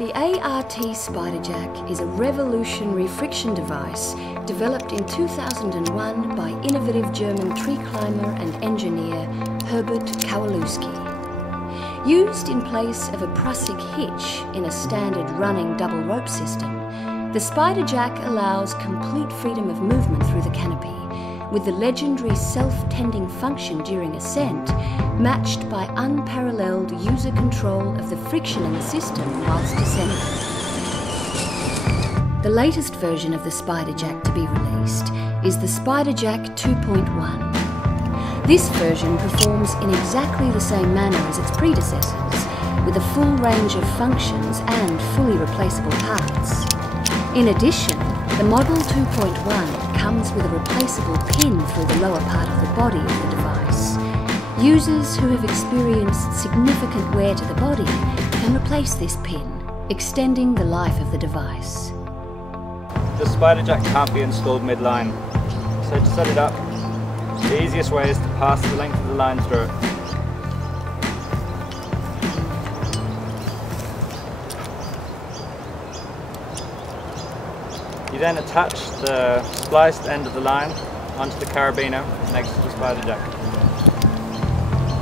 The ART Spiderjack is a revolutionary friction device developed in 2001 by innovative German tree climber and engineer Herbert Kowalewski. Used in place of a Prusik hitch in a standard running double rope system, the Spiderjack allows complete freedom of movement through the canopy, with the legendary self-tending function during ascent matched by unparalleled user control of the friction in the system whilst descending. The latest version of the Spiderjack to be released is the Spiderjack 2.1. This version performs in exactly the same manner as its predecessors, with a full range of functions and fully replaceable parts. In addition, the Model 2.1 comes with a replaceable pin through the lower part of the body of the device. Users who have experienced significant wear to the body can replace this pin, extending the life of the device. The Spiderjack can't be installed mid-line, so to set it up, the easiest way is to pass the length of the line through it. You then attach the spliced end of the line onto the carabiner next to the Spiderjack.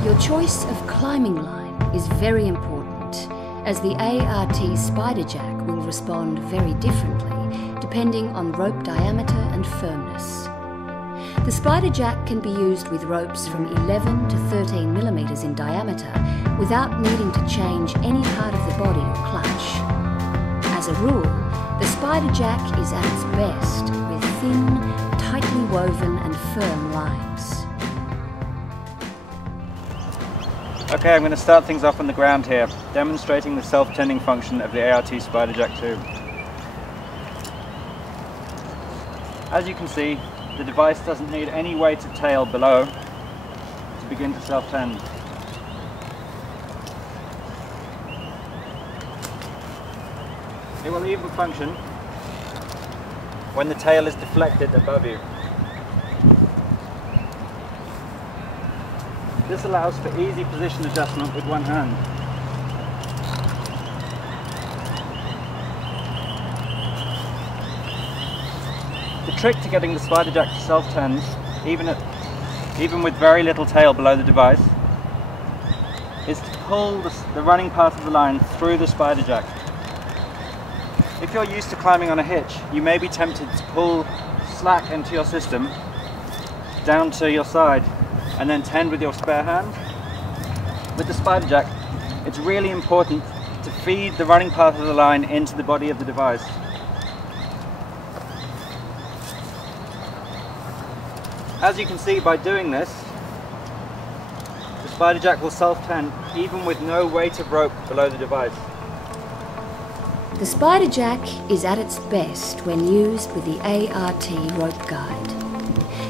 Your choice of climbing line is very important, as the ART Spiderjack will respond very differently depending on rope diameter and firmness. The Spiderjack can be used with ropes from 11 to 13 millimeters in diameter without needing to change any part of the body or clutch. As a rule, the Spiderjack is at its best with thin, tightly woven and firm lines. Okay, I'm going to start things off on the ground here, demonstrating the self-tending function of the ART Spiderjack 2. As you can see, the device doesn't need any weighted tail below to begin to self-tend. It will even function when the tail is deflected above you. This allows for easy position adjustment with one hand. The trick to getting the Spiderjack to self-tend, even with very little tail below the device, is to pull the running part of the line through the Spiderjack. If you're used to climbing on a hitch, you may be tempted to pull slack into your system down to your side and then tend with your spare hand. With the Spiderjack, it's really important to feed the running part of the line into the body of the device. As you can see, by doing this, the Spiderjack will self-tend even with no weight of rope below the device. The Spiderjack is at its best when used with the ART rope guide.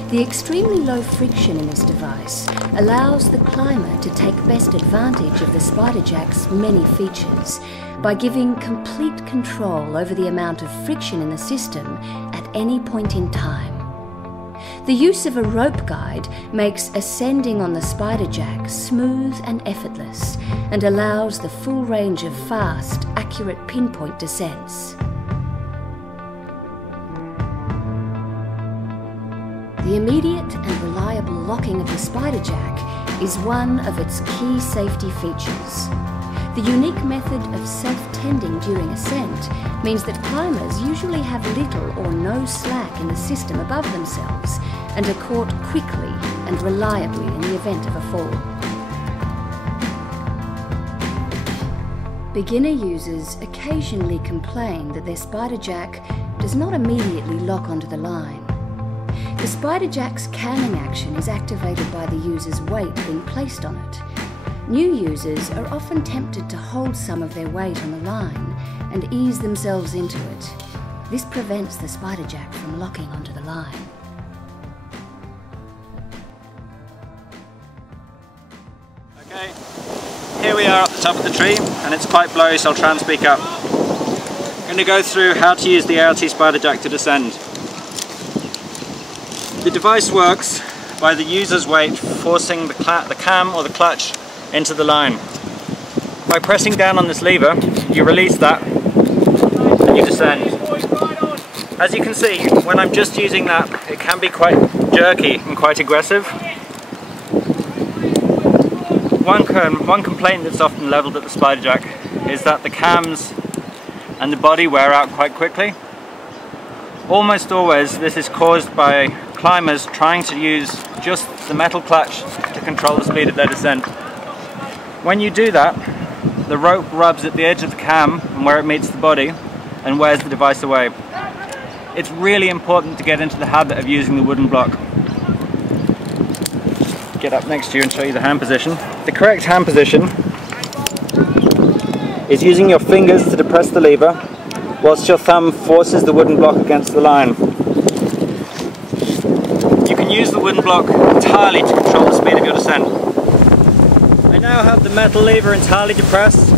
The extremely low friction in this device allows the climber to take best advantage of the Spiderjack's many features by giving complete control over the amount of friction in the system at any point in time. The use of a rope guide makes ascending on the Spiderjack smooth and effortless and allows the full range of fast, accurate pinpoint descents. The immediate and reliable locking of the Spiderjack is one of its key safety features. The unique method of self-tending during ascent means that climbers usually have little or no slack in the system above themselves and are caught quickly and reliably in the event of a fall. Beginner users occasionally complain that their Spiderjack does not immediately lock onto the line. The Spiderjack's camming action is activated by the user's weight being placed on it. New users are often tempted to hold some of their weight on the line and ease themselves into it. This prevents the Spiderjack from locking onto the line. Okay, here we are at the top of the tree, and it's quite blowy, so I'll try and speak up. I'm going to go through how to use the ART Spiderjack to descend. The device works by the user's weight forcing the cam or the clutch into the line. By pressing down on this lever, you release that and you descend. As you can see, when I'm just using that, it can be quite jerky and quite aggressive. One complaint that's often levelled at the Spiderjack is that the cams and the body wear out quite quickly. Almost always this is caused by climbers trying to use just the metal clutch to control the speed of their descent. When you do that, the rope rubs at the edge of the cam and where it meets the body and wears the device away. It's really important to get into the habit of using the wooden block. Get up next to you and show you the hand position. The correct hand position is using your fingers to depress the lever whilst your thumb forces the wooden block against the line. You can use the wooden block entirely to control the speed of your descent. I now have the metal lever entirely depressed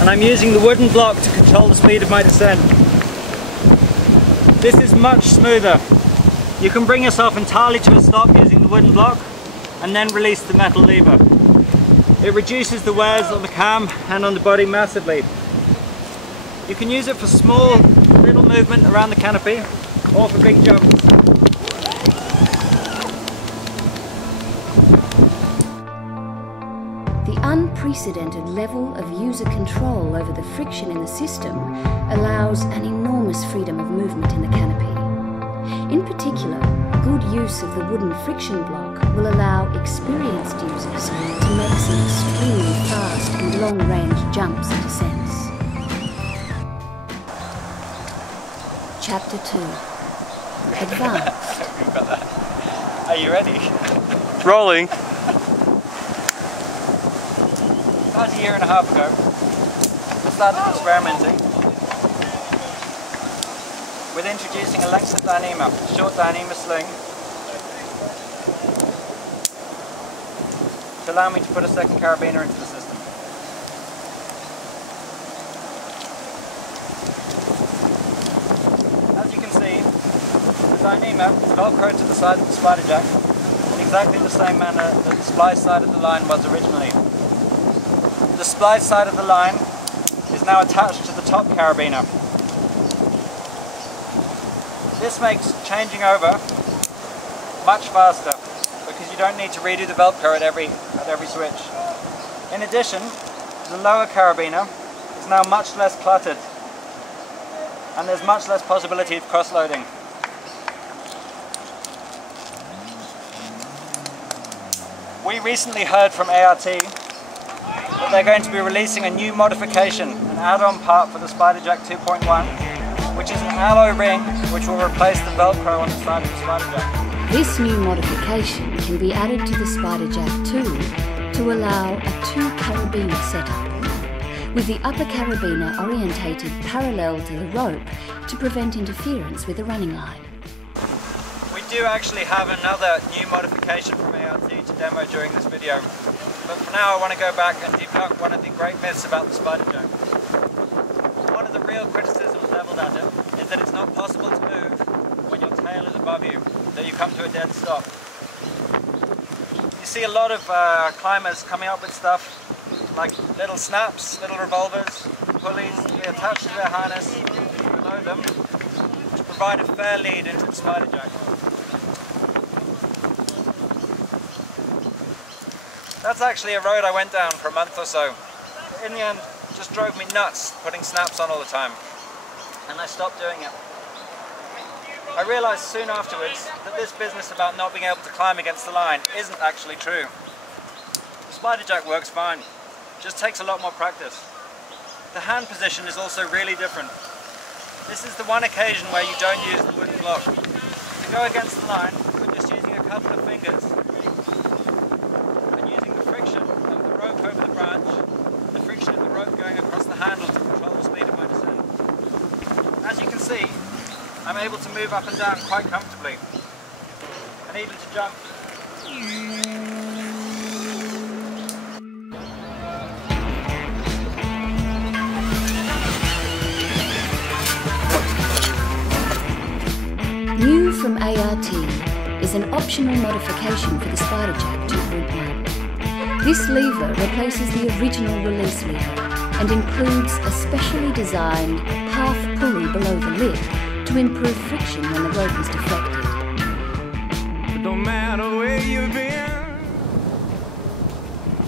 and I'm using the wooden block to control the speed of my descent. This is much smoother. You can bring yourself entirely to a stop using the wooden block and then release the metal lever. It reduces the wears on the cam and on the body massively. You can use it for small little movement around the canopy or for big jumps. The unprecedented level of user control over the friction in the system allows an enormous freedom of movement in the canopy. In particular, good use of the wooden friction block will allow experienced users to make some extremely fast and long-range jumps and descents. Chapter 2. Advanced. Are you ready? Rolling. About a year and a half ago, I started experimenting with introducing a length of Dyneema, a short Dyneema sling, to allow me to put a second carabiner into the system. As you can see, the Dyneema is velcroed to the side of the Spiderjack in exactly the same manner that the splice side of the line was originally. The splice side of the line is now attached to the top carabiner. This makes changing over much faster because you don't need to redo the Velcro at every switch. In addition, the lower carabiner is now much less cluttered and there's much less possibility of cross-loading. We recently heard from ART that they're going to be releasing a new modification, an add-on part for the Spiderjack 2.1, which is an alloy ring which will replace the Velcro on the side of the Spiderjack. This new modification can be added to the Spiderjack 2 to allow a 2-carabiner setup, with the upper carabiner orientated parallel to the rope to prevent interference with the running line. We do actually have another new modification from ART to demo during this video, but for now I want to go back and debunk one of the great myths about the Spiderjack. One of the real criticisms levelled at it is that it's not possible to move when your tail is above you, that you come to a dead stop. You see a lot of climbers coming up with stuff like little snaps, little revolvers, pulleys to be attached to their harness below them to provide a fair lead into the Spiderjack. That's actually a road I went down for a month or so. In the end, it just drove me nuts putting snaps on all the time, and I stopped doing it. I realised soon afterwards that this business about not being able to climb against the line isn't actually true. The Spiderjack works fine, it just takes a lot more practice. The hand position is also really different. This is the one occasion where you don't use the wooden block. To go against the line, we're just using a couple of fingers and using the friction of the rope over the branch, the friction of the rope going across the handle to control the speed of my descent. As you can see, I'm able to move up and down quite comfortably, and even to jump. New from ART is an optional modification for the Spiderjack 2.1. This lever replaces the original release lever and includes a specially designed half-pulley below the lip to improve friction when the rope is deflected. Don't matter where you've been.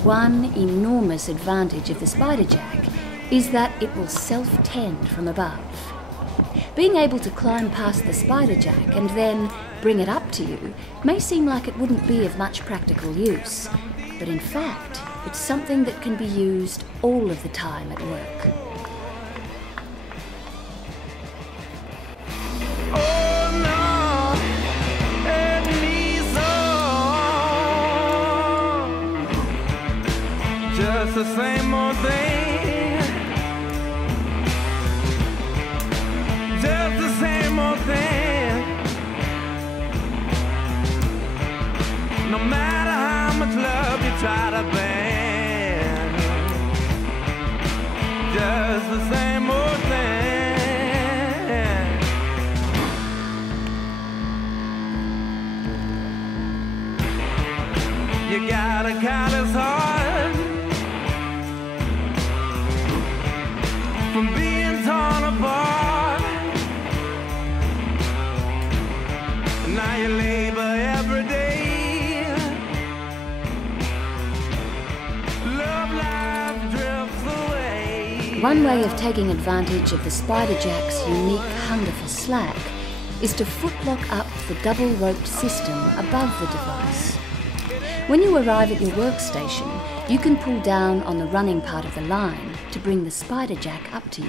One enormous advantage of the Spiderjack is that it will self-tend from above. Being able to climb past the Spiderjack and then bring it up to you may seem like it wouldn't be of much practical use, but in fact, it's something that can be used all of the time at work. Just the same old thing. Just the same old thing. No matter how much love you try to bend. Just the same old thing. You gotta count as hard from being torn apart. Now you labor every day. Love life drifts away. One way of taking advantage of the Spiderjack's unique hunger for slack is to footlock up the double-roped system above the device. When you arrive at your workstation, you can pull down on the running part of the line to bring the Spiderjack up to you.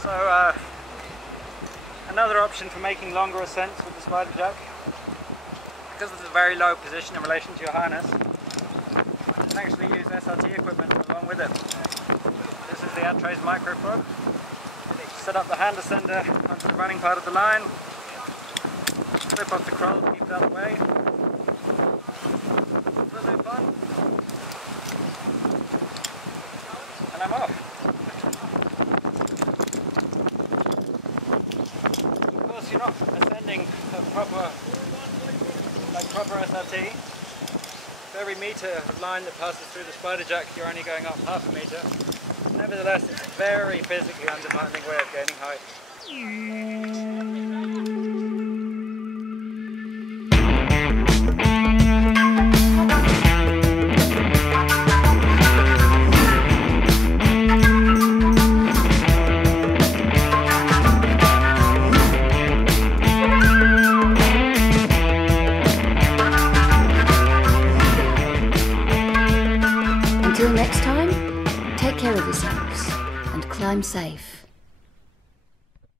So another option for making longer ascents with the Spiderjack, because it's a very low position in relation to your harness, you can actually use SRT equipment along with it. This is the AdTrace micro frog. Set up the hand ascender onto the running part of the line, flip off the croll, keep it out of the way. Loop on, and I'm off. Of course, you're not ascending proper SRT. For every metre of line that passes through the Spiderjack, you're only going up half a metre. Nevertheless, it's a very physically undemanding way of gaining height. Until next time, take care of yourselves and climb safe.